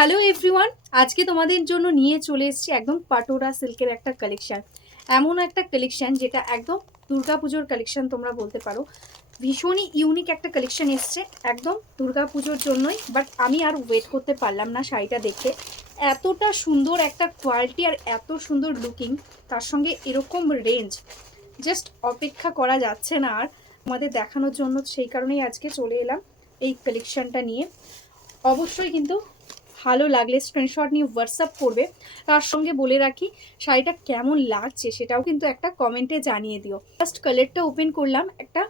Hello everyone, আজকে তোমাদের জন্য নিয়ে চলে এসেছি একদম পাটোরা সিল্কের একটা কালেকশন। এমন একটা কালেকশন যেটা একদম দুর্গাপুজোর কালেকশন তোমরা বলতে পারো। ভীষণই ইউনিক একটা কালেকশন এসছে একদম দুর্গাপুজোর জন্যই। বাট আমি আর ওয়েট করতে পারলাম না শাড়িটা দেখে। এতটা সুন্দর একটা কোয়ালিটি আর এত সুন্দর লুকিং, তার সঙ্গে এরকম রেঞ্জ, জাস্ট অপেক্ষা করা যাচ্ছে না আর আমাদের দেখানোর জন্য। সেই কারণেই আজকে চলে এলাম এই কালেকশনটা নিয়ে। অবশ্যই কিন্তু ভালো লাগলে স্ক্রিনশট নিয়ে হোয়াটসঅ্যাপ করবে। তার সঙ্গে বলে রাখি শাড়িটা কেমন লাগছে সেটাও কিন্তু একটা কমেন্টে জানিয়ে দিও। ফার্স্ট কালারটা ওপেন করলাম, একটা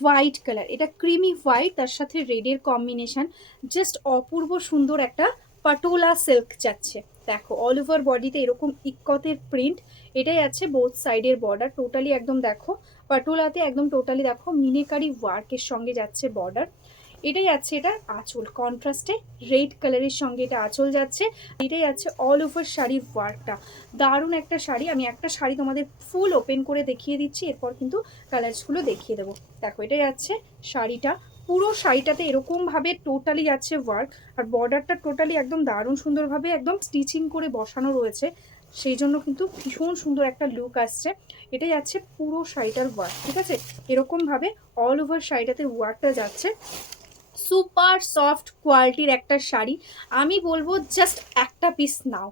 হোয়াইট কালার, এটা ক্রিমি হোয়াইট, তার সাথে রেডের কম্বিনেশন, জাস্ট অপূর্ব সুন্দর একটা পাটোলা সিল্ক যাচ্ছে। দেখো অল ওভার বডিতে এরকম ইক্কতের প্রিন্ট, এটাই আছে বোথ সাইডের বর্ডার। টোটালি একদম দেখো পাটোলাতে একদম টোটালি দেখো মিনেকারি ওয়ার্কের সঙ্গে যাচ্ছে বর্ডার। এটাই আছে এটার আঁচল, কন্ট্রাস্টে রেড কালারের সঙ্গে এটা আঁচল যাচ্ছে। এটাই আছে অল ওভার শাড়ির ওয়ার্কটা। দারুণ একটা শাড়ি। আমি একটা শাড়ি তোমাদের ফুল ওপেন করে দেখিয়ে দিচ্ছি, এরপর কিন্তু কালার্সগুলো দেখিয়ে দেবো। দেখো এটাই আছে শাড়িটা, পুরো শাড়িটাতে এরকমভাবে টোটালি যাচ্ছে ওয়ার্ক, আর বর্ডারটা টোটালি একদম দারুণ সুন্দরভাবে একদম স্টিচিং করে বসানো রয়েছে, সেই জন্য কিন্তু ভীষণ সুন্দর একটা লুক আসছে। এটাই আছে পুরো শাড়িটার ওয়ার্ক, ঠিক আছে। এরকমভাবে অল ওভার শাড়িটাতে ওয়ার্কটা যাচ্ছে। সুপার সফট কোয়ালিটির একটা শাড়ি, আমি বলবো জাস্ট একটা পিস নাও।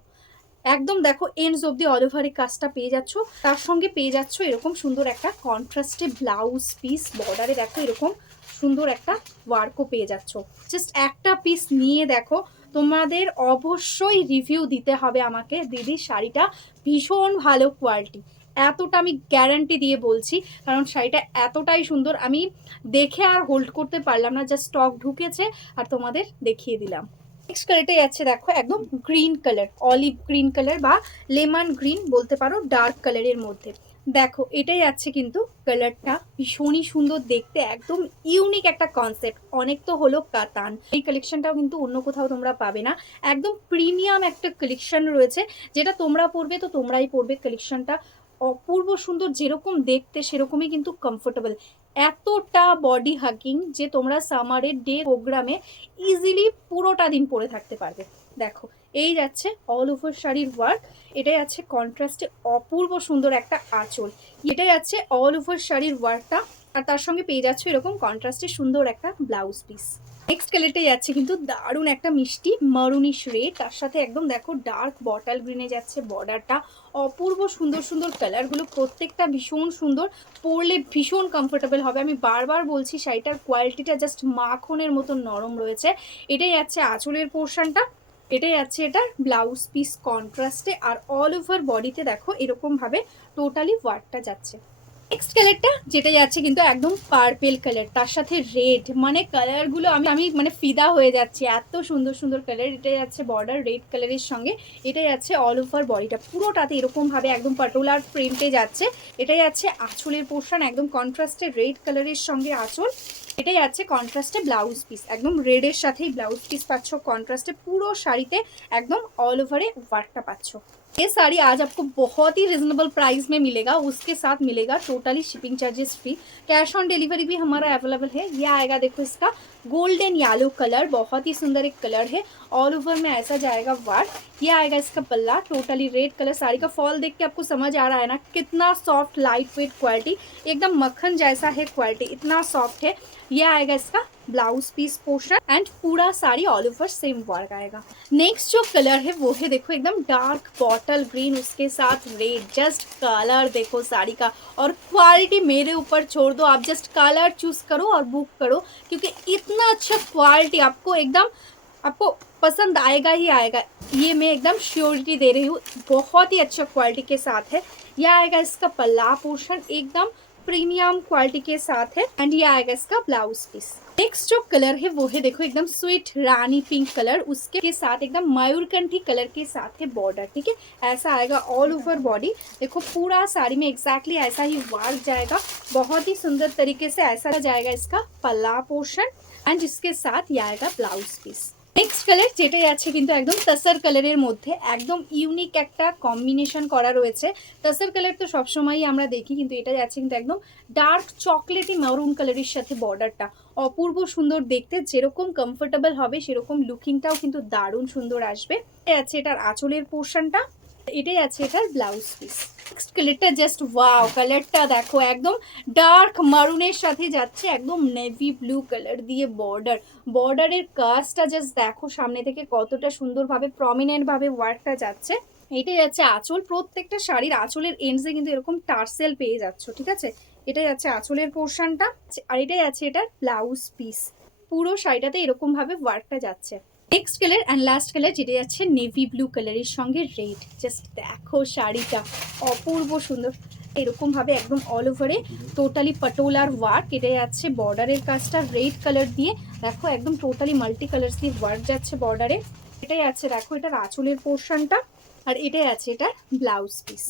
একদম দেখো ends of the all over কাজটা পেয়ে যাচ্ছ, তার সঙ্গে পেয়ে যাচ্ছ এরকম সুন্দর একটা কন্ট্রাস্টে ব্লাউজ পিস, বর্ডারে দেখো এরকম সুন্দর একটা ওয়ার্কও পেয়ে যাচ্ছ। জাস্ট একটা পিস নিয়ে দেখো, তোমাদের অবশ্যই রিভিউ দিতে হবে আমাকে, দিদি শাড়িটা ভীষণ ভালো কোয়ালিটি, এতটা আমি গ্যারান্টি দিয়ে বলছি। কারণ শাড়িটা এতটাই সুন্দর, আমি দেখে আর হোল্ড করতে পারলাম না, জাস্ট স্টক ঢুকেছে আর তোমাদের দেখিয়ে দিলাম। নেক্সট কালারটাই আছে দেখো একদম green colour, olive green colour বা লেমন গ্রিন বলতে পারো, ডার্ক কালারের মধ্যে। দেখো এটাই আছে কিন্তু কালারটা ভীষণই সুন্দর দেখতে, একদম ইউনিক একটা কনসেপ্ট। অনেক তো হলো কাতান, এই কালেকশনটাও কিন্তু অন্য কোথাও তোমরা পাবে না। একদম প্রিমিয়াম একটা কালেকশন রয়েছে, যেটা তোমরা পরবে তো তোমরাই পরবে। কালেকশনটা অপূর্ব সুন্দর, যেরকম দেখতে সেরকমই কিন্তু কমফোর্টেবল। এতটা বডি হাগিং যে তোমরা সামারের ডে প্রোগ্রামে ইজিলি পুরোটা দিন পরে থাকতে পারবে। দেখো এই যাচ্ছে অল ওভার শাড়ির ওয়ার্ক, এটাই আছে কন্ট্রাস্টে অপূর্ব সুন্দর একটা আঁচল, এটাই আছে অল ওভার শাড়ির ওয়ার্কটা। আর তার সঙ্গে পেয়ে যাচ্ছে এরকম কন্ট্রাস্টে সুন্দর একটা ব্লাউজ পিস। নেক্সট কালারটাই যাচ্ছে কিন্তু দারুণ একটা মিষ্টি মারুনিশ রেড, তার সাথে একদম দেখো ডার্ক বটল গ্রিনে যাচ্ছে বর্ডারটা। অপূর্ব সুন্দর সুন্দর কালারগুলো, প্রত্যেকটা ভীষণ সুন্দর, পরলে ভীষণ কমফোর্টেবল হবে। আমি বারবার বলছি শাড়িটার কোয়ালিটিটা জাস্ট মাখনের মতন নরম রয়েছে। এটাই আছে আঁচলের পোর্শনটা, এটাই আছে এটার ব্লাউজ পিস কন্ট্রাস্টে, আর অল ওভার বডিতে দেখো এরকমভাবে টোটালি ওয়ার্কটা যাচ্ছে। নেক্সট কালারটা যেটা যাচ্ছে কিন্তু একদম পার্পেল কালার, তার সাথে রেড, মানে কালারগুলো আমি আমি মানে ফিদা হয়ে যাচ্ছি, এত সুন্দর সুন্দর কালার। এটাই যাচ্ছে বর্ডার রেড কালারের সঙ্গে, এটাই যাচ্ছে অল ওভার বডিটা পুরোটাতে এরকমভাবে একদম পাটোলার প্রিন্টে যাচ্ছে। এটাই আছে আঁচলের পোর্শন, একদম কন্ট্রাস্টে রেড কালারের সঙ্গে আঁচল। এটাই আছে কন্ট্রাস্টে ব্লাউজ পিস, একদম রেডের সাথেই ব্লাউজ পিস পাচ্ছ কন্ট্রাস্টে। পুরো শাড়িতে একদम ऑल ओवरे वर्कটা পাচ্ছ। ये साड़ी आज आपको बहुत ही रिजनेबल प्राइस में मिलेगा, उसके साथ मिलेगा totally shipping charges free. Cash on delivery भी हमारा अवेलेबल है। ये आएगा देखो इसका गोल्डन येलो कलर, बहुत ही सुंदर एक कलर है, ऑल ओवर में ऐसा जाएगा वर्क। ये आएगा इसका पल्ला, टोटली रेड कलर। साड़ी का फॉल देख के आपको समझ आ रहा है ना कितना सॉफ्ट लाइट वेट क्वालिटी, एकदम मक्खन जैसा है क्वालिटी, इतना सॉफ्ट है। ये आएगा इसका ब्लाउज पीस पोर्शन एंड पूरा sari all over same work आएगा। नेक्स्ट जो कलर है वो है देखो एकदम डार्क बॉटल ग्रीन, उसके साथ रेड, जस्ट कलर देखो साड़ी का, और क्वालिटी मेरे ऊपर छोड़ दो, आप जस्ट कलर चूज करो और बुक करो, क्योंकि इतना अच्छा क्वालिटी आपको एकदम आपको पसंद आएगा ही आएगा, ये मैं एकदम श्योरिटी दे रही हूँ। बहुत ही अच्छा क्वालिटी के साथ है। यह आएगा इसका पल्ला पोर्शन, एकदम प्रीमियम क्वालिटी के साथ है, एंड ये आएगा इसका ब्लाउज पीस। नेक्स्ट जो कलर है वो है देखो एकदम स्वीट रानी पिंक कलर, उसके साथ एकदम मयूरकंठी कलर के साथ है बॉर्डर, ठीक है। ऐसा आएगा ऑल ओवर बॉडी, देखो पूरा साड़ी में एग्जैक्टली ऐसा ही वर्क जाएगा, बहुत ही सुंदर तरीके से। ऐसा जाएगा इसका पल्ला पोर्शन एंड इसके साथ ये आएगा ब्लाउज पीस। নেক্সট কালার যেটাই আছে কিন্তু একদম তাসার কালারের মধ্যে একদম ইউনিক একটা কম্বিনেশন করা রয়েছে। তাসার কালার তো সবসময়ই আমরা দেখি, কিন্তু এটা যাচ্ছে কিন্তু একদম ডার্ক চকলেটি মারুন কালারের সাথে বর্ডারটা অপূর্ব সুন্দর দেখতে, যেরকম কমফোর্টেবল হবে সেরকম লুকিংটাও কিন্তু দারুণ সুন্দর আসবে। এটা আছে এটার আঁচলের পোর্শনটা, এটাই আছে এটার ব্লাউজ পিস। নেক্সট কালারটা জাস্ট ওয়াও, কালারটা দেখো একদম ডার্ক মারুনের সাথে যাচ্ছে একদম নেভি ব্লু কালার দিয়ে বর্ডারের কাজটা জাস্ট দেখো সামনে থেকে কতটা সুন্দরভাবে প্রমিনেন্ট ভাবে ওয়ার্কটা যাচ্ছে। এটাই যাচ্ছে আঁচল, প্রত্যেকটা শাড়ির আঁচলের এন্ডসে কিন্তু এরকম টার্সেল পেয়ে যাচ্ছ, ঠিক আছে। এটাই আছে আঁচলের পোর্শনটা, আর এটাই আছে এটার ব্লাউজ পিস। পুরো শাড়িটাতে এরকম ভাবে ওয়ার্কটা যাচ্ছে। Next colour and last colour যেটা যাচ্ছে নেভি ব্লু কালারের সঙ্গে রেড। জাস্ট দেখো শাড়িটা অপূর্ব সুন্দর, এরকম ভাবে একদম অল ওভারে টোটালি পাটোলার ওয়ার্ক। এটা যাচ্ছে বর্ডারের কাজটা রেড কালার দিয়ে, দেখো একদম টোটালি মাল্টি কালার দিয়ে ওয়ার্ক যাচ্ছে বর্ডারে। এটাই আছে দেখো এটার আঁচলের পোর্শনটা, আর এটাই আছে এটার ব্লাউজ পিস।